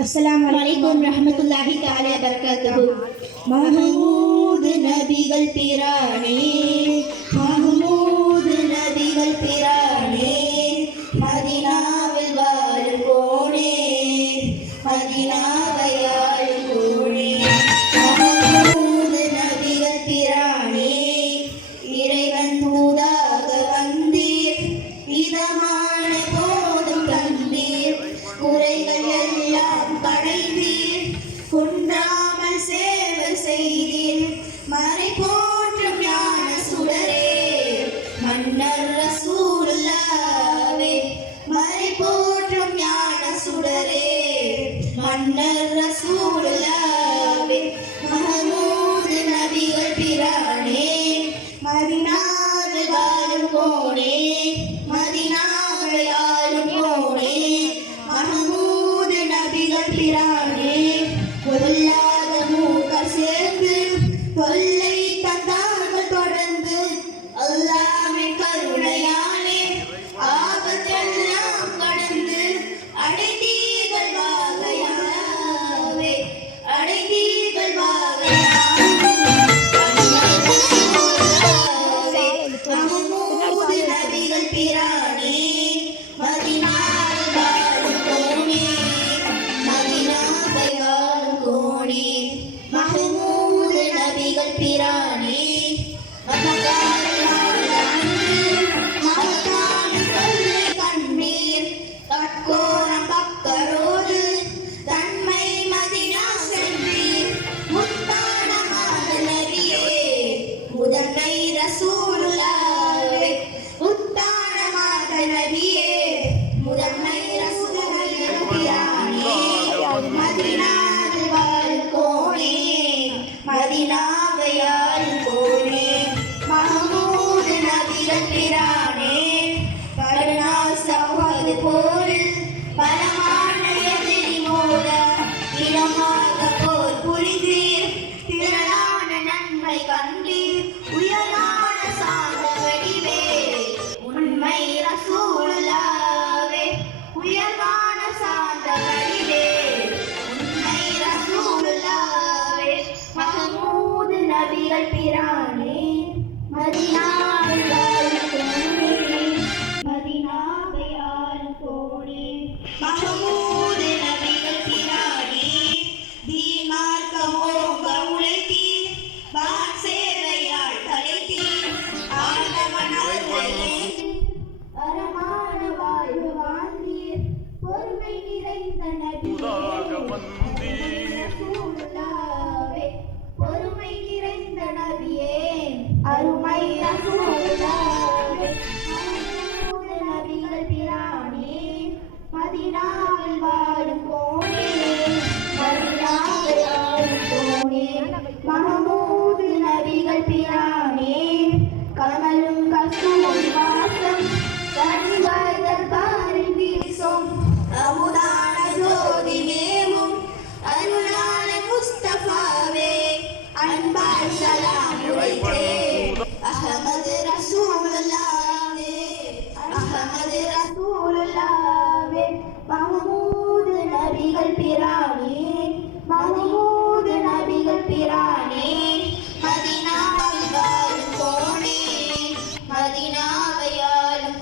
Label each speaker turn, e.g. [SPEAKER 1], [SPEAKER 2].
[SPEAKER 1] السلام عليكم ورحمة الله تعالى وبركاته. محمود نبي قلبي راني மன்னர் ரசூலுல்லாவே மஹமூது நபிகள் பிரானே. மதினாறு வாழும் போனே மதினாறு ஆளும் போனே. மஹமூது நபிகள் பிரானே. Pira. புதாக வந்தீர். பொறுமை நிறைந்த நபியே. அருமை நபிகள் பிரானே மதினாவில் அன்பாய் சலாம் உரைத்தேன் அகமது ரசூலுல்லாவே அகமது ரசூலுல்லாவே மஹமூது நபிகள் பிரானே மஹமூது நபிகள் பிரானே மதினாவை வாழும் கோணே மதினாவை ஆளும்